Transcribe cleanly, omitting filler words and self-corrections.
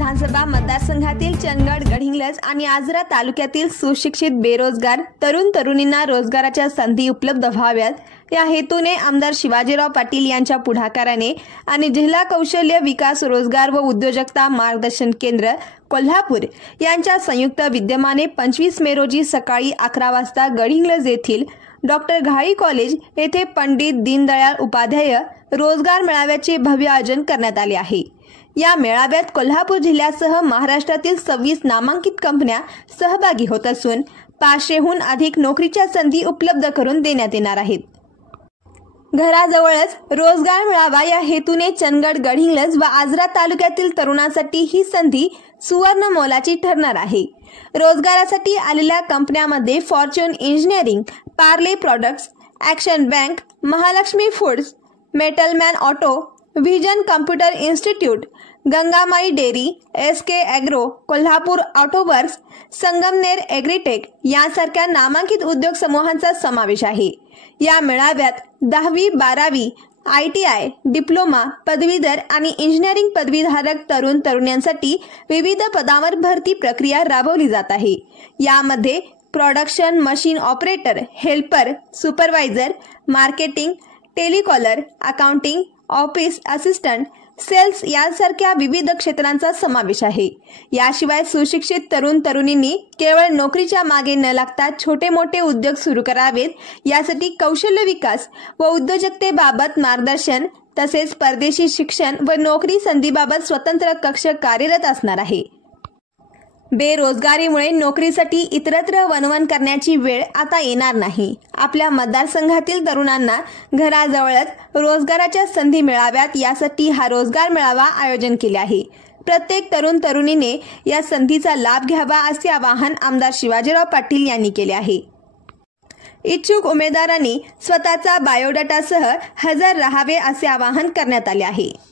विधानसभा मतदारसंघातील चंदगड, गडहिंग्लज आणि आजरा तालुक्यातील सुशिक्षित बेरोजगार तरुण-तरुणींना रोजगाराच्या संधी उपलब्ध व्हाव्यात या हेतूने आमदार शिवाजीराव पाटील यांच्या पुढाकाराने आणि जिल्हा कौशल्य विकास, रोजगार व उद्योजकता मार्गदर्शन केंद्र कोल्हापूर यांच्या संयुक्त विद्यमाने 25 मे रोजी सकाळी 11 वाजता गडहिंग्लज येथील डॉक्टर घाळी कॉलेज येथे पंडित दीनदयाळ उपाध्याय रोजगार मेळाव्याचे भव्य आयोजन करण्यात आले आहे। या मेळाव्यात कोल्हापूर जिल्ह्यासह महाराष्ट्रातील 26 नामांकित कंपन्या सहभागी होत असून 500हून अधिक नोकरीच्या संधी उपलब्ध करून देण्यात येणार आहेत। घराजवळच रोजगार मिळावा या हेतूने चंदगड, गडहिंग्लज व आजरा तालुक्यातील तरुणांसाठी ही संधी सुवर्ण मोलाची ठरणार आहे। रोजगारासाठी आलेल्या कंपन्यांमध्ये Fortune Engineering, Parle Products, Action Bank, Mahalakshmi Foods, Metalman Auto, Vision Computer Institute, Gangamai Dairy, SK Agro, Kolhapur Autoworks, Sangamner Agritech यांसारख्या नामांकित उद्योग समूहांचा समावेश आहे। या मेळाव्यात 10वी, 12वी, ITI, डिप्लोमा, पदवीधर आणि इंजिनिअरिंग पदवीधारक तरुण-तरुण्यांसाठी विविध पदांवर भरती प्रक्रिया राबवली जात आहे। यामध्ये production machine operator, helper, supervisor, marketing, telecaller, accounting, office assistant, sales यांसारख्या विविध क्षेत्रांचा समावेश आहे। याशिवाय सुशिक्षित तरुण-तरुणींनी केवळ नोकरीच्या मागे न लागता छोटे-मोठे उद्योग सुरू करावेत यासाठी कौशल्य विकास व उद्योजकतेबाबत मार्गदर्शन तसेच परदेशी शिक्षण व नोकरी संधीबाबत स्वतंत्र कक्ष कार्यरत असणार आहे। बेरोजगारीमुळे नोकरीसाठी इतरत्र वणवण करण्याची वेळ आता येणार नाही। आपल्या मतदारसंघातील तरुणांना घराजवळच रोजगाराच्या संधी मिळाव्यात यासाठी हा रोजगार मेळावा आयोजन केले आहे। प्रत्येक तरुण-तरुणीने या संधीचा लाभ घ्यावा असे आवाहन आमदार शिवाजीराव पाटील यांनी केले आहे। इच्छुक उमेदवारांनी स्वतःचा बायोडाटासह हजर राहावे असे आवाहन करण्यात आले आहे।